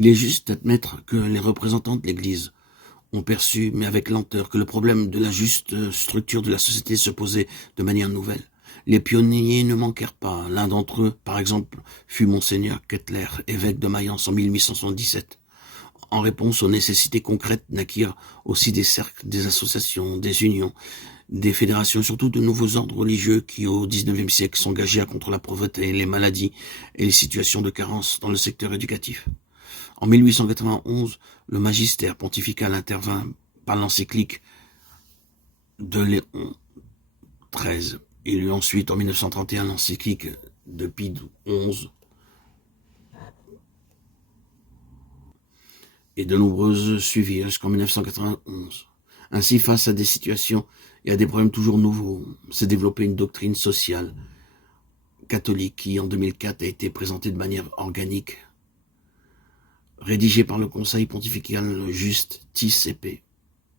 Il est juste d'admettre que les représentants de l'Église ont perçu, mais avec lenteur, que le problème de la juste structure de la société se posait de manière nouvelle. Les pionniers ne manquèrent pas. L'un d'entre eux, par exemple, fut Monseigneur Kettler, évêque de Mayence en 1877. En réponse aux nécessités concrètes naquirent aussi des cercles, des associations, des unions, des fédérations, surtout de nouveaux ordres religieux qui, au XIXe siècle, s'engagèrent contre la pauvreté, les maladies et les situations de carence dans le secteur éducatif. En 1891, le magistère pontifical intervint par l'encyclique de Léon XIII. Il y eut ensuite, en 1931, l'encyclique de Pie XI et de nombreuses suivirent jusqu'en 1991. Ainsi, face à des situations et à des problèmes toujours nouveaux, s'est développée une doctrine sociale catholique qui, en 2004, a été présentée de manière organique, rédigée par le Conseil pontifical Juste Tis et Paix.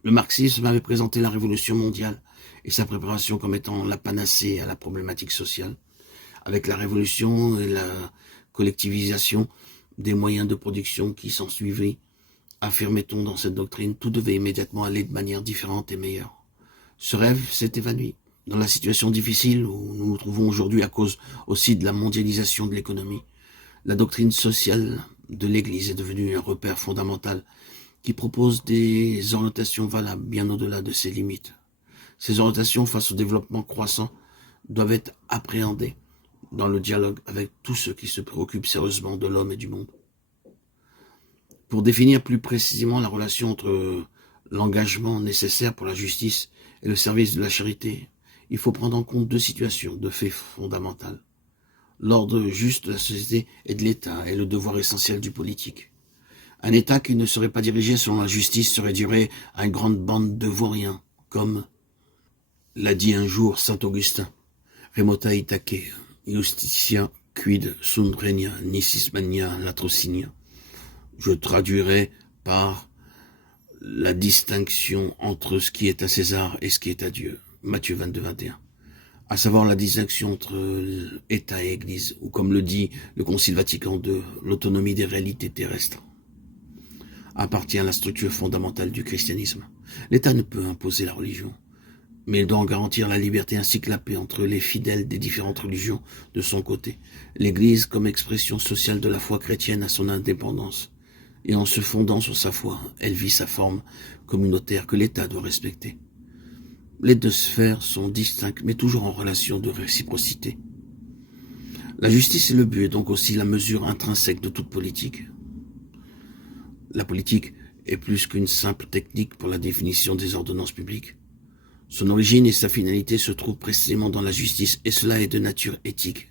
Le marxisme avait présenté la révolution mondiale et sa préparation comme étant la panacée à la problématique sociale. Avec la révolution et la collectivisation des moyens de production qui s'en suivaient, affirmait-on dans cette doctrine, tout devait immédiatement aller de manière différente et meilleure. Ce rêve s'est évanoui. Dans la situation difficile où nous nous trouvons aujourd'hui à cause aussi de la mondialisation de l'économie, la doctrine sociale de l'Église est devenue un repère fondamental qui propose des orientations valables bien au-delà de ses limites. Ces orientations face au développement croissant doivent être appréhendées dans le dialogue avec tous ceux qui se préoccupent sérieusement de l'homme et du monde. Pour définir plus précisément la relation entre l'engagement nécessaire pour la justice et le service de la charité, il faut prendre en compte deux situations, deux faits fondamentaux. L'ordre juste de la société et de l'État est le devoir essentiel du politique. Un État qui ne serait pas dirigé selon la justice se réduirait à une grande bande de vauriens, comme l'a dit un jour saint Augustin, remota itaque, justitia quid sunt regna nicis magna latrocinia. Je traduirai par la distinction entre ce qui est à César et ce qui est à Dieu. Matthieu 22, 21. À savoir la distinction entre État et Église, ou comme le dit le Concile Vatican II, l'autonomie des réalités terrestres appartient à la structure fondamentale du christianisme. L'État ne peut imposer la religion, mais il doit en garantir la liberté ainsi que la paix entre les fidèles des différentes religions de son côté. L'Église, comme expression sociale de la foi chrétienne, a son indépendance, et en se fondant sur sa foi, elle vit sa forme communautaire que l'État doit respecter. Les deux sphères sont distinctes, mais toujours en relation de réciprocité. La justice est le but, et donc aussi la mesure intrinsèque de toute politique. La politique est plus qu'une simple technique pour la définition des ordonnances publiques. Son origine et sa finalité se trouvent précisément dans la justice, et cela est de nature éthique.